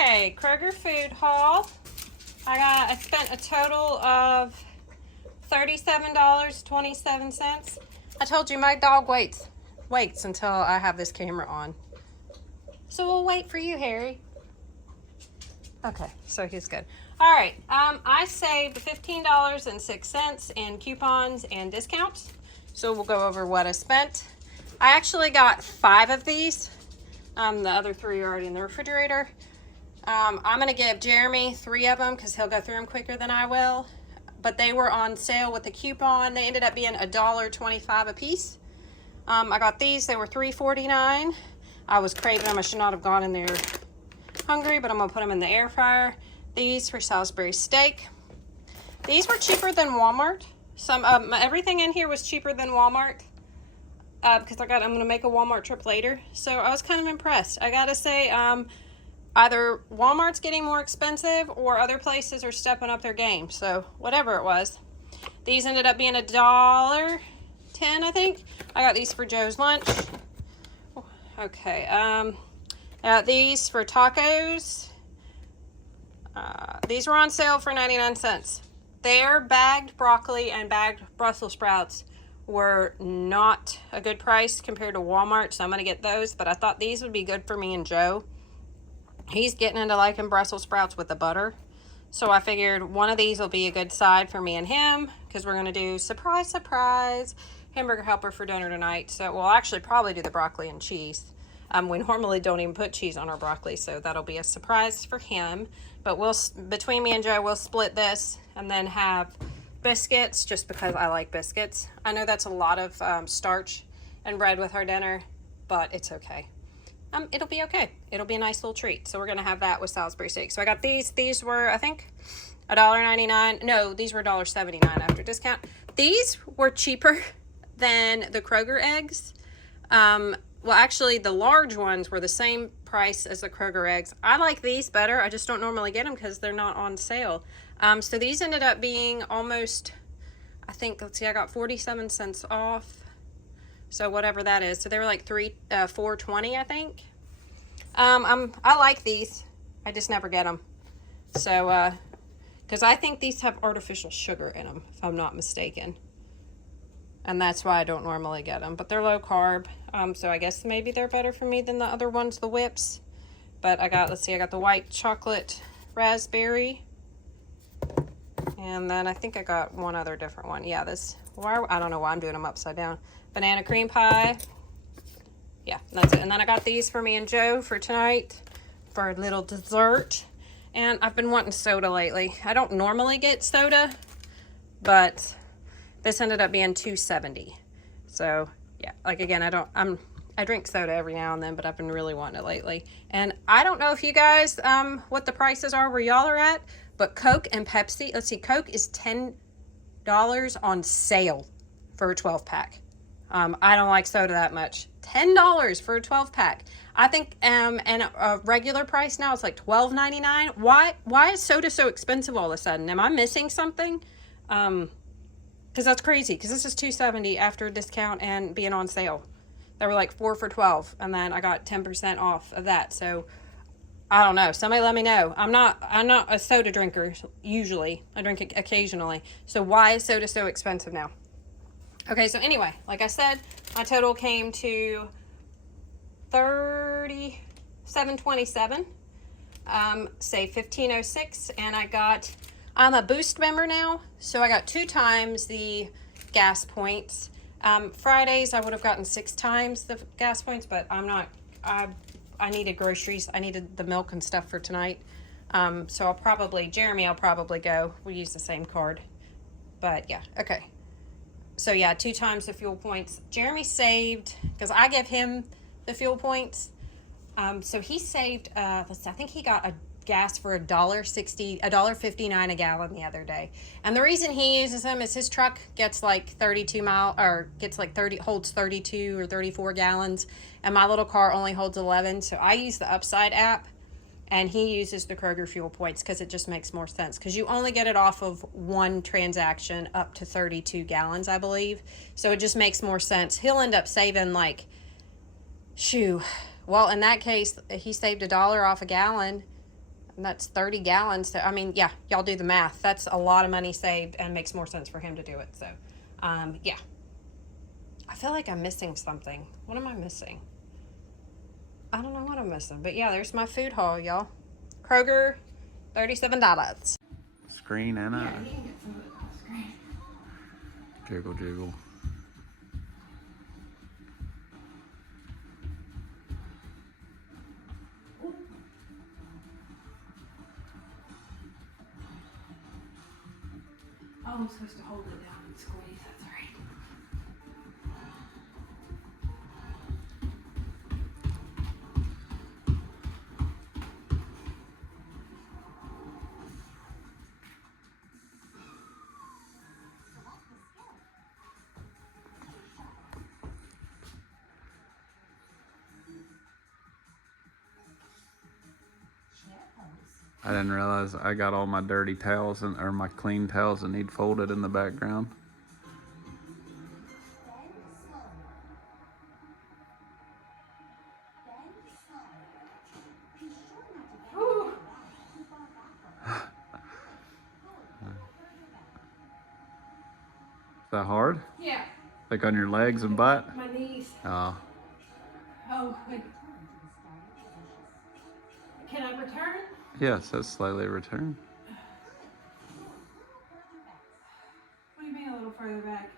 Okay, Kroger food haul. I spent a total of $37.27. I told you my dog waits until I have this camera on. So we'll wait for you, Harry. Okay, so he's good. All right, I saved $15.06 in coupons and discounts. So we'll go over what I spent. I actually got 5 of these. The other 3 are already in the refrigerator. I'm going to give Jeremy 3 of them because he'll go through them quicker than I will. But they were on sale with the coupon. They ended up being $1.25 a piece. I got these. They were $3.49. I was craving them. I should not have gone in there hungry, but I'm going to put them in the air fryer. These for Salisbury steak. These were cheaper than Walmart. Everything in here was cheaper than Walmart. Because I'm going to make a Walmart trip later. So I was kind of impressed. I got to say, either Walmart's getting more expensive or other places are stepping up their game. So whatever it was. These ended up being $1.10, I think. I got these for Joe's lunch. Okay. These for tacos. These were on sale for 99 cents. Their bagged broccoli and bagged Brussels sprouts were not a good price compared to Walmart, so I'm going to get those. But I thought these would be good for me and Joe. He's getting into liking Brussels sprouts with the butter. So I figured one of these will be a good side for me and him, because we're going to do, surprise, surprise, hamburger helper for dinner tonight. So we'll actually probably do the broccoli and cheese. We normally don't even put cheese on our broccoli, so that'll be a surprise for him. But between me and Joe, we'll split this and then have biscuits, just because I like biscuits. I know that's a lot of starch and bread with our dinner, but it's okay. It'll be okay. It'll be a nice little treat. So we're going to have that with Salisbury steak. So I got these. These were, I think, $1.99. No, these were $1.79 after discount. These were cheaper than the Kroger eggs. Well, actually, the large ones were the same price as the Kroger eggs. I like these better. I just don't normally get them because they're not on sale. So these ended up being almost, I think, let's see, I got 47 cents off. So whatever that is. So they were like $4.20, I think. I like these. I just never get them. So, because I think these have artificial sugar in them, if I'm not mistaken. And that's why I don't normally get them. But they're low carb. So I guess maybe they're better for me than the other ones, the whips. But I got, let's see, I got the white chocolate raspberry. And then I think I got one other different one. Yeah, I don't know why I'm doing them upside down. Banana cream pie. Yeah, that's it. And then I got these for me and Joe for tonight for a little dessert. And I've been wanting soda lately. I don't normally get soda, but this ended up being $2.70. So yeah, like again, I drink soda every now and then, but I've been really wanting it lately. And I don't know if you guys, what the prices are where y'all are at, but Coke and Pepsi, let's see, Coke is $10 on sale for a 12-pack. I don't like soda that much. $10 for a 12-pack. I think, and a regular price now is like $12.99. Why is soda so expensive all of a sudden? Am I missing something? Because that's crazy, because this is $2.70 after discount and being on sale. They were like 4 for $12, and then I got 10% off of that. So I don't know. Somebody let me know. I'm not a soda drinker usually. I drink it occasionally. So why is soda so expensive now? Okay, so anyway, like I said, my total came to $37.27. Say $15.06, and I'm a Boost member now, so I got 2 times the gas points. Fridays I would have gotten 6 times the gas points, but I'm not. I needed groceries. I needed the milk and stuff for tonight. So I'll probably go. We use the same card, but yeah, okay. So yeah, 2 times the fuel points. Jeremy saved, because I give him the fuel points. So he saved, I think he got a gas for $1.59 a gallon the other day. And the reason he uses them is his truck gets like 32 holds 32 or 34 gallons. And my little car only holds 11. So I use the Upside app, and he uses the Kroger fuel points because it just makes more sense. Because you only get it off of one transaction up to 32 gallons, I believe. So it just makes more sense. He'll end up saving like, well, in that case, he saved $1 off a gallon. that's 30 gallons. So, I mean, yeah, y'all do the math. That's a lot of money saved and makes more sense for him to do it. So, yeah. I feel like I'm missing something. What am I missing? I don't know what I'm missing. But yeah, there's my food haul, y'all. Kroger, $37. Screen, Anna. Yeah, you can get some of it on the screen. Jiggle, jiggle. Oh, I'm supposed to hold it down and squeeze. That's all right. I didn't realize I got all my dirty towels or my clean towels that need folded in the background. Is that hard? Yeah. Like on your legs and butt? My knees. Oh. Oh, wait. Can I return? Yeah, it says slightly return. What do you mean a little further back?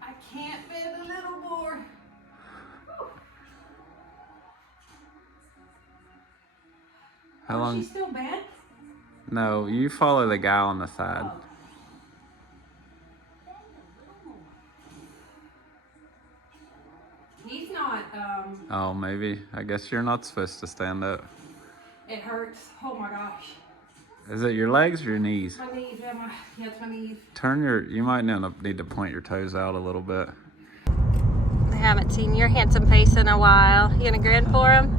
I can't bend a little more. How long? She's still bad? No, you follow the guy on the side. Oh. He's not, Oh, maybe. I guess you're not supposed to stand up. it hurts. Oh my gosh. Is it your legs or your knees? My knees, yeah, it's my knees. You might need to point your toes out a little bit. I haven't seen your handsome face in a while. You gonna grin for him?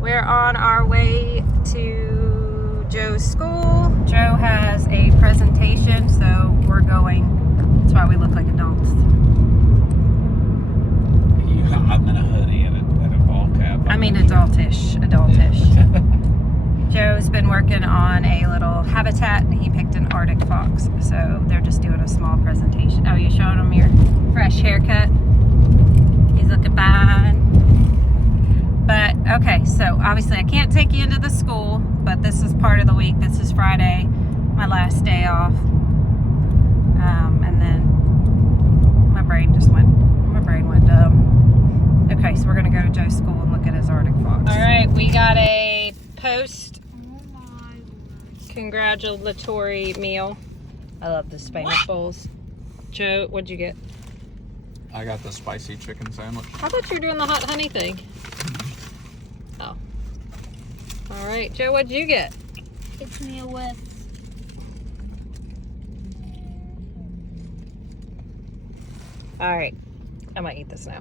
We're on our way to Joe's school. Joe has a presentation, so we're going. That's why we look like adults. I'm in a hoodie and a ball cap. I mean adultish. Joe's been working on a little habitat and he picked an Arctic fox. So they're just doing a small presentation. Oh, you showing him your fresh haircut? He's looking fine. But okay, so obviously I can't take you into the school, but this is part of the week. This is Friday, my last day off. And then my brain went dumb. Okay, so we're gonna go to Joe's school and look at his Arctic fox. All right, we got a post congratulatory meal. I love the Spanish bowls. Joe, what'd you get? I got the spicy chicken sandwich. I thought you were doing the hot honey thing. Oh. All right, Joe, what'd you get? It's me with All right, I might eat this now.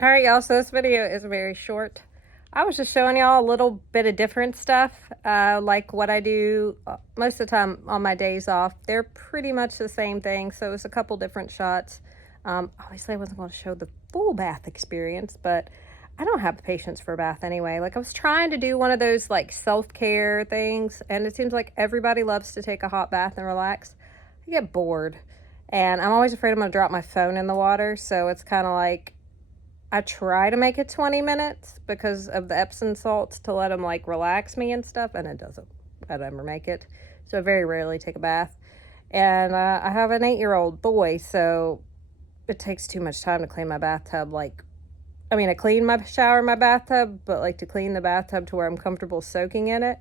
All right, y'all, so this video is very short. I was just showing y'all a little bit of different stuff, like what I do most of the time on my days off. They're pretty much the same thing, so it's a couple different shots. Obviously, I wasn't going to show the full bath experience, but I don't have the patience for a bath anyway. Like, I was trying to do one of those, like, self-care things, and it seems like everybody loves to take a hot bath and relax. I get bored, and I'm always afraid I'm going to drop my phone in the water, so it's kind of like, I try to make it 20 minutes because of the Epsom salts to let them like relax me and stuff, and it doesn't. I don't ever make it, so I very rarely take a bath. And I have an 8-year-old boy, so it takes too much time to clean my bathtub. Like, I mean, I clean my shower, my bathtub, but like to clean the bathtub to where I'm comfortable soaking in it,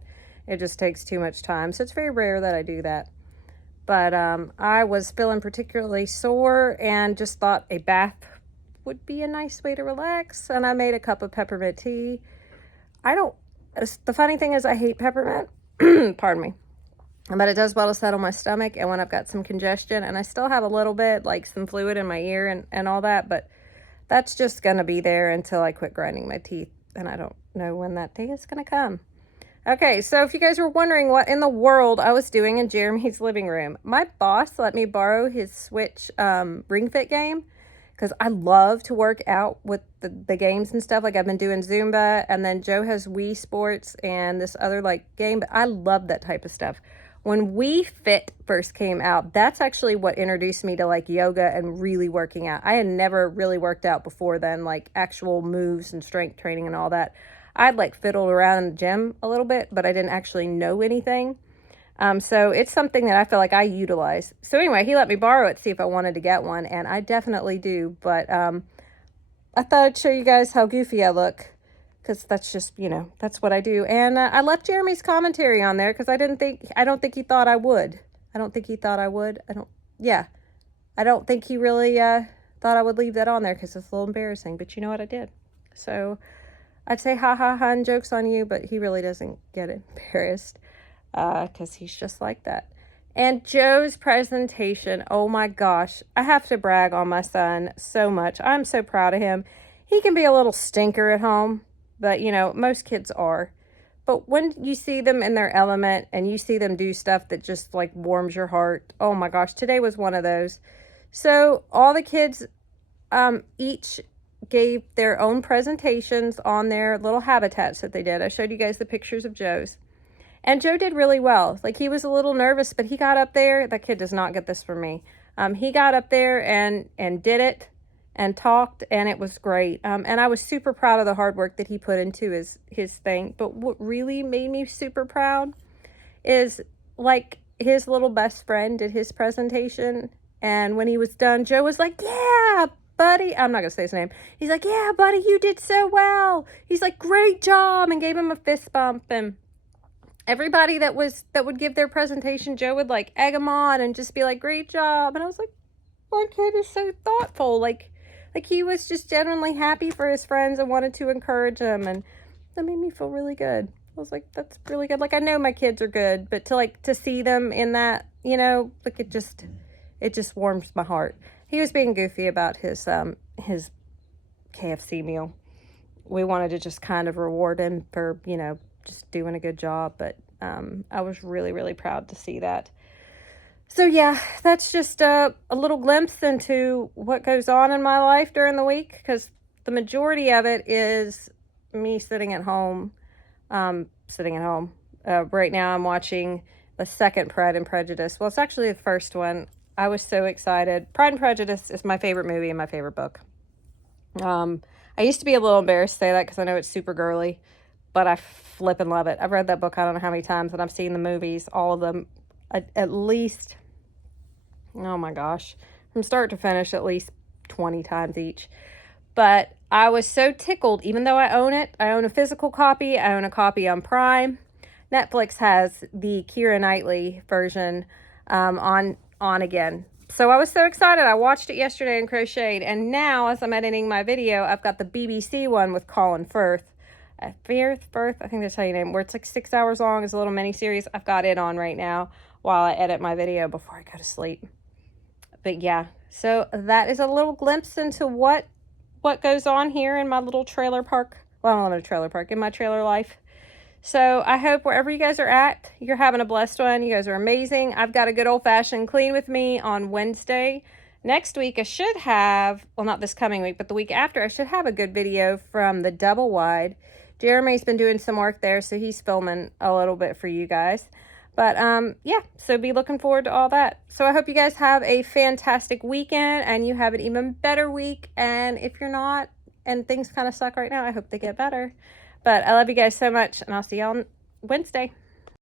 it just takes too much time. So it's very rare that I do that. But I was feeling particularly sore and just thought a bath would be a nice way to relax, and I made a cup of peppermint tea. The funny thing is I hate peppermint, pardon me, but it does well to settle my stomach and when I've got some congestion, and I still have a little bit, like some fluid in my ear and all that, but that's just gonna be there until I quit grinding my teeth, and I don't know when that day is gonna come. Okay, so if you guys were wondering what in the world I was doing in Jeremy's living room, my boss let me borrow his Switch Ring Fit game because I love to work out with the games and stuff. Like I've been doing Zumba, and then Joe has Wii Sports and this other like game, but I love that type of stuff. When Wii Fit first came out, that's actually what introduced me to like yoga and really working out. I had never really worked out before then, like actual moves and strength training and all that. I'd like fiddled around in the gym a little bit, but I didn't actually know anything. So it's something that I feel like I utilize. So anyway, he let me borrow it, see if I wanted to get one, and I definitely do. But I thought I'd show you guys how goofy I look, because that's just, you know, that's what I do. And I left Jeremy's commentary on there because I don't think he thought I would. I don't think he thought I would. I don't think he really thought I would leave that on there because it's a little embarrassing. But you know what, I did. So I'd say ha ha ha and jokes on you, but he really doesn't get embarrassed because he's just like that. And Joe's presentation, oh my gosh, I have to brag on my son so much. I'm so proud of him. He can be a little stinker at home, but you know, most kids are. But when you see them in their element and you see them do stuff that just like warms your heart, oh my gosh, today was one of those. So all the kids each gave their own presentations on their little habitats that they did. I showed you guys the pictures of Joe's. And Joe did really well. Like he was a little nervous, but he got up there. That kid does not get this from me. He got up there and did it and talked, and it was great. And I was super proud of the hard work that he put into his thing. But what really made me super proud is like his little best friend did his presentation. And when he was done, Joe was like, yeah, buddy, I'm not going to say his name. He's like, yeah, buddy, you did so well. He's like, great job, and gave him a fist bump. And everybody that would give their presentation, Joe would like egg them on and just be like, great job. And I was like, my kid is so thoughtful. Like he was just genuinely happy for his friends and wanted to encourage them. And that made me feel really good. I was like, that's really good. Like, I know my kids are good, but to see them in that, you know, like it just warms my heart. He was being goofy about his KFC meal. We wanted to just kind of reward him for, you know, just doing a good job. But I was really, really proud to see that. So yeah, that's just a little glimpse into what goes on in my life during the week, because the majority of it is me sitting at home. Right now I'm watching the second Pride and Prejudice. Well, it's actually the first one. I was so excited. Pride and Prejudice is my favorite movie and my favorite book. I used to be a little embarrassed to say that because I know it's super girly, but I flippin' love it. I've read that book I don't know how many times, and I've seen the movies, all of them, at least, oh my gosh, from start to finish, at least 20 times each. But I was so tickled, even though I own it. I own a physical copy. I own a copy on Prime. Netflix has the Keira Knightley version on again. So I was so excited. I watched it yesterday and crocheted. And now, as I'm editing my video, I've got the BBC one with Colin Firth. Firth, I think that's how you name it, where it's like 6 hours long. It's a little mini series. I've got it on right now while I edit my video before I go to sleep. But yeah, so that is a little glimpse into what goes on here in my little trailer park. Well, I don't live in a trailer park, in my trailer life. So I hope wherever you guys are at, you're having a blessed one. You guys are amazing. I've got a good old-fashioned clean with me on Wednesday. Next week, I should have, well, not this coming week, but the week after, I should have a good video from the Double Wide. Jeremy's been doing some work there, so he's filming a little bit for you guys. But, yeah, so be looking forward to all that. So I hope you guys have a fantastic weekend, and you have an even better week. And if you're not, and things kind of suck right now, I hope they get better. But I love you guys so much, and I'll see y'all on Wednesday.